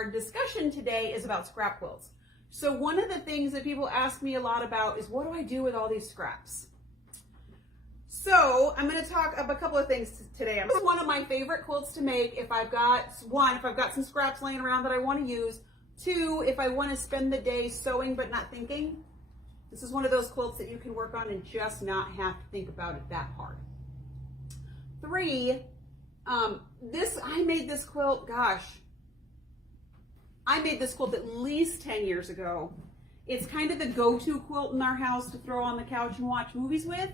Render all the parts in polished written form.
our discussion today is about scrap quilts. So one of the things that people ask me a lot about is, what do I do with all these scraps? So I'm going to talk about a couple of things today. This is one of my favorite quilts to make if I've got some scraps laying around that I want to use. Two, if I want to spend the day sewing but not thinking. This is one of those quilts that you can work on and just not have to think about it that hard. Three, I made this quilt, I made this quilt at least 10 years ago. It's kind of the go-to quilt in our house to throw on the couch and watch movies with.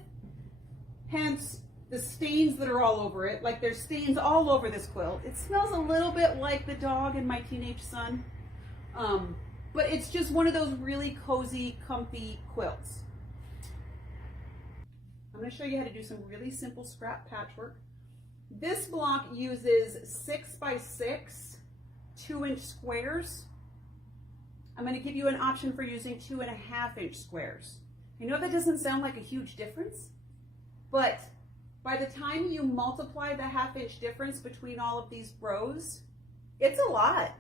Hence the stains that are all over it. Like, there's stains all over this quilt. It smells a little bit like the dog and my teenage son. But it's just one of those really cozy, comfy quilts. I'm going to show you how to do some really simple scrap patchwork. This block uses 6x6 2-inch squares. I'm going to give you an option for using 2.5-inch squares. I know that doesn't sound like a huge difference, but by the time you multiply the 1/2-inch difference between all of these rows, it's a lot.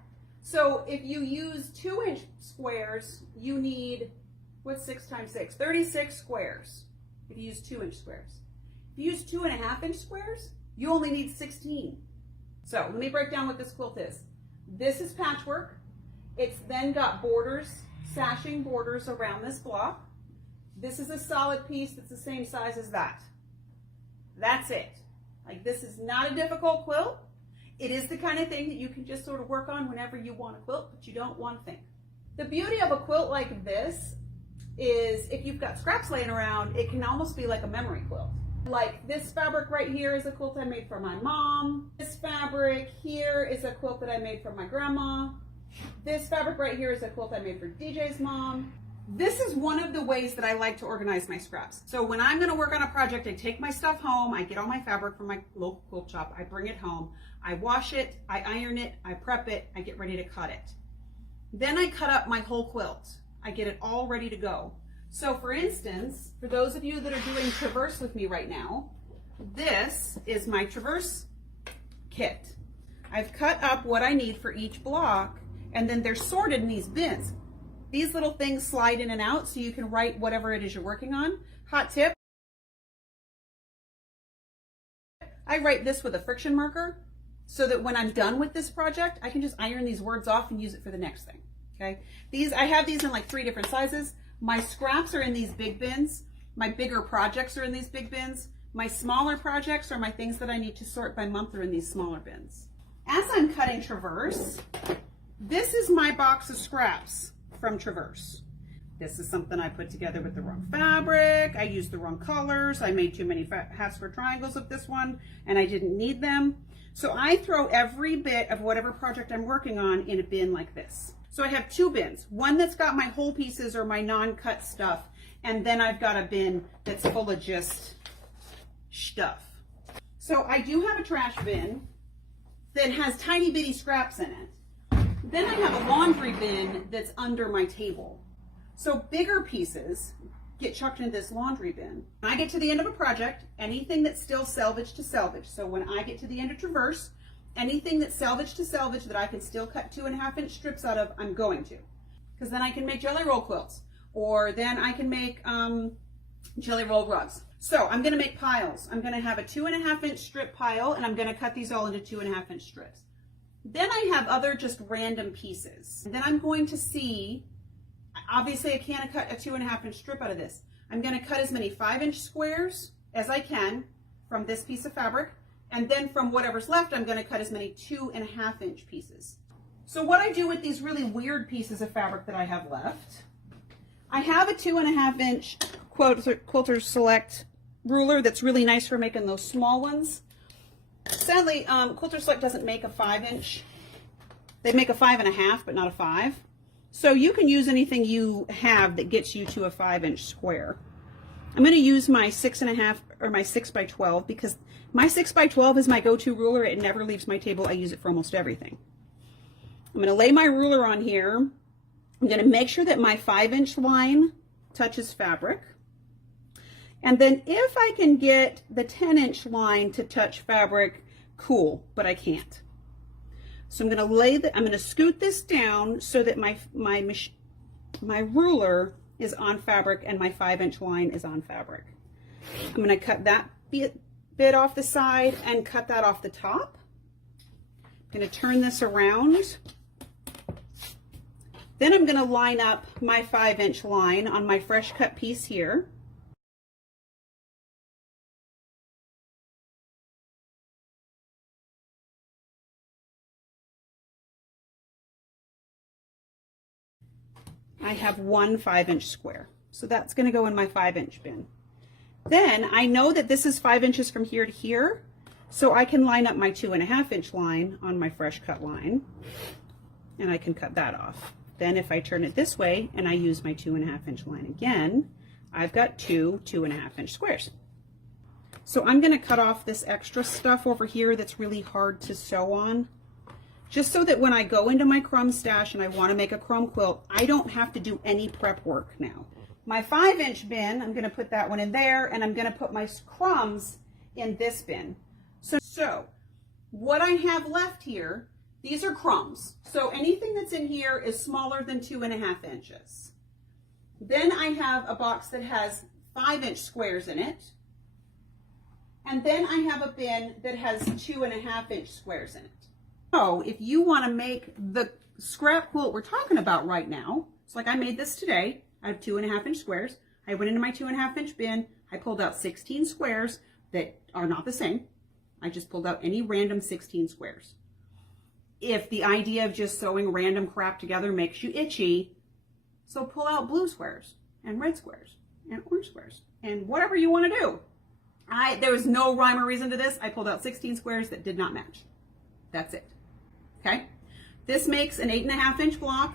So if you use 2-inch squares, you need, what's 6 times 6? 36 squares if you use 2-inch squares. If you use 2.5-inch squares, you only need 16. So let me break down what this quilt is. This is patchwork. It's then got borders, sashing borders around this block. This is a solid piece that's the same size as that. That's it. Like, this is not a difficult quilt. It is the kind of thing that you can just sort of work on whenever you want to quilt, but you don't want to think. The beauty of a quilt like this is if you've got scraps laying around, it can almost be like a memory quilt. Like this fabric right here is a quilt I made for my mom. This fabric here is a quilt that I made for my grandma. This fabric right here is a quilt I made for DJ's mom. This is one of the ways that I like to organize my scraps. So when I'm going to work on a project, I take my stuff home, I get all my fabric from my local quilt shop, I bring it home, I wash it, I iron it, I prep it, I get ready to cut it. Then I cut up my whole quilt. I get it all ready to go. So for instance, for those of you that are doing traverse with me right now, this is my traverse kit. I've cut up what I need for each block, and then they're sorted in these bins. These little things slide in and out so you can write whatever it is you're working on. Hot tip, I write this with a friction marker so that when I'm done with this project, I can just iron these words off and use it for the next thing, okay? I have these in like 3 different sizes. My scraps are in these big bins. My bigger projects are in these big bins. My smaller projects are my things that I need to sort by month are in these smaller bins. As I'm cutting traverse, this is my box of scraps from Traverse. This is something I put together with the wrong fabric. I used the wrong colors. I made too many hats for triangles of this one and I didn't need them. So I throw every bit of whatever project I'm working on in a bin like this. So I have 2 bins, one that's got my whole pieces or my non-cut stuff, and then I've got a bin that's full of just stuff. So I do have a trash bin that has tiny bitty scraps in it. Then I have a laundry bin that's under my table. So bigger pieces get chucked into this laundry bin. When I get to the end of a project, anything that's still salvage to salvage. So when I get to the end of Traverse, anything that's salvage to salvage that I can still cut 2.5-inch strips out of, I'm going to. Because then I can make jelly roll quilts. Or then I can make jelly roll rugs. So I'm going to make piles. I'm going to have a 2.5-inch strip pile, and I'm going to cut these all into 2.5-inch strips. Then I have other just random pieces. And then I'm going to see, obviously I can't cut a 2.5-inch strip out of this. I'm going to cut as many 5-inch squares as I can from this piece of fabric. And then from whatever's left, I'm going to cut as many 2.5-inch pieces. So what I do with these really weird pieces of fabric that I have left, I have a 2.5-inch Quilter Select ruler that's really nice for making those small ones. Sadly, Quilter Select doesn't make a 5-inch. They make a 5.5, but not a 5. So you can use anything you have that gets you to a 5-inch square. I'm going to use my 6.5 or my 6x12 because my 6x12 is my go-to ruler. It never leaves my table. I use it for almost everything. I'm going to lay my ruler on here. I'm going to make sure that my 5-inch line touches fabric. And then if I can get the 10-inch line to touch fabric, cool, but I can't. So I'm going to I'm going to scoot this down so that my ruler is on fabric and my 5-inch line is on fabric. I'm going to cut that bit off the side and cut that off the top. I'm going to turn this around. Then I'm going to line up my 5-inch line on my fresh cut piece here. I have one 5-inch square, so that's going to go in my 5-inch bin. Then I know that this is 5 inches from here to here, so I can line up my 2.5-inch line on my fresh cut line, and I can cut that off. Then if I turn it this way and I use my 2.5-inch line again, I've got two 2.5-inch squares. So I'm going to cut off this extra stuff over here that's really hard to sew on, just so that when I go into my crumb stash and I want to make a crumb quilt, I don't have to do any prep work now. My 5-inch bin, I'm going to put that one in there, and I'm going to put my crumbs in this bin. So what I have left here, these are crumbs. So anything that's in here is smaller than 2.5 inches. Then I have a box that has 5-inch squares in it. And then I have a bin that has 2.5-inch squares in it. So if you want to make the scrap quilt we're talking about right now, it's like I made this today. I have 2.5-inch squares. I went into my 2.5-inch bin. I pulled out 16 squares that are not the same. I just pulled out any random 16 squares. If the idea of just sewing random crap together makes you itchy, so pull out blue squares and red squares and orange squares and whatever you want to do. There was no rhyme or reason to this. I pulled out 16 squares that did not match. That's it. Okay? This makes an 8.5-inch block,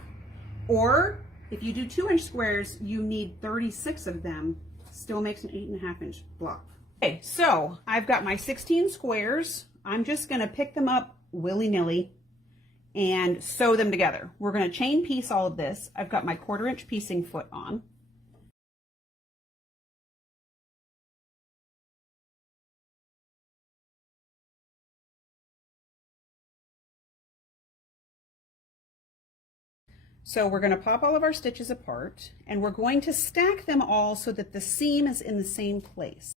or if you do 2-inch squares, you need 36 of them. Still makes an 8.5-inch block. Okay, so I've got my 16 squares. I'm just going to pick them up willy-nilly and sew them together. We're going to chain piece all of this. I've got my 1/4-inch piecing foot on. So we're going to pop all of our stitches apart, and we're going to stack them all so that the seam is in the same place.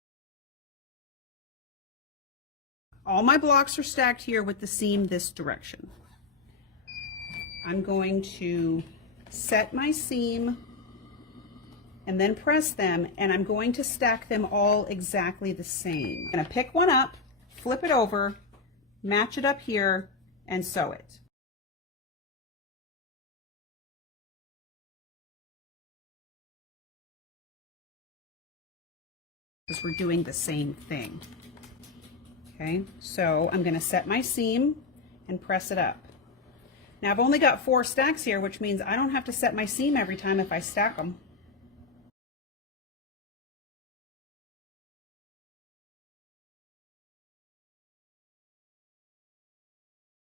All my blocks are stacked here with the seam this direction. I'm going to set my seam and then press them, and I'm going to stack them all exactly the same. I'm going to pick one up, flip it over, match it up here, and sew it. Because we're doing the same thing. Okay, so I'm going to set my seam and press it up. Now I've only got 4 stacks here, which means I don't have to set my seam every time if I stack them.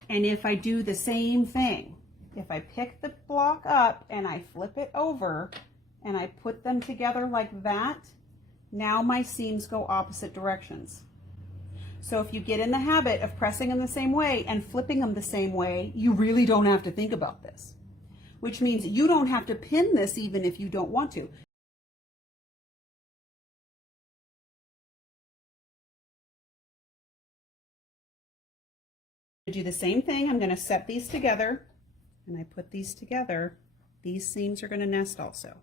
And if I do the same thing, if I pick the block up and I flip it over and I put them together like that, now my seams go opposite directions. So if you get in the habit of pressing them the same way and flipping them the same way, you really don't have to think about this, which means you don't have to pin this even if you don't want to. Do the same thing. I'm going to set these together, and I put these together. These seams are going to nest also.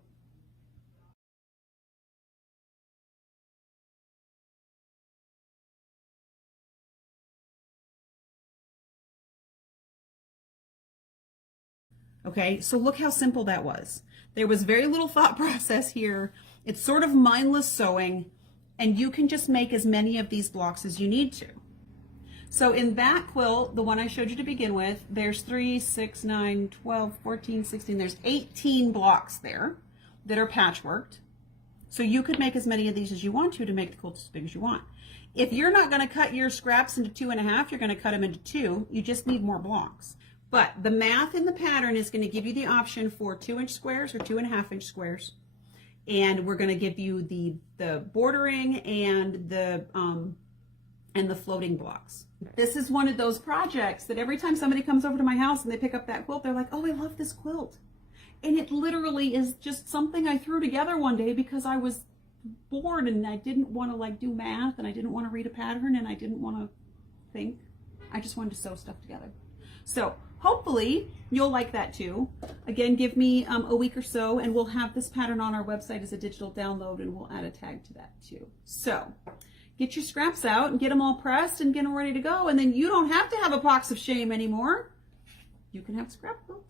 Okay, so look how simple that was. There was very little thought process here. It's sort of mindless sewing, and you can just make as many of these blocks as you need to. So in that quilt, the one I showed you to begin with, there's 3, 6, 9, 12, 14, 16, there's 18 blocks there that are patchworked. So you could make as many of these as you want to make the quilt as big as you want. If you're not going to cut your scraps into 2.5, you're going to cut them into 2. You just need more blocks. But the math in the pattern is going to give you the option for 2-inch squares or 2.5-inch squares. And we're going to give you the bordering and the and the floating blocks. This is one of those projects that every time somebody comes over to my house and they pick up that quilt, they're like, oh, I love this quilt. And it literally is just something I threw together one day because I was bored and I didn't want to like do math and I didn't want to read a pattern and I didn't want to think. I just wanted to sew stuff together. So hopefully you'll like that too. Again, give me a week or so and we'll have this pattern on our website as a digital download and we'll add a tag to that too. So get your scraps out and get them all pressed and get them ready to go. And then you don't have to have a box of shame anymore. You can have a scrap quilt.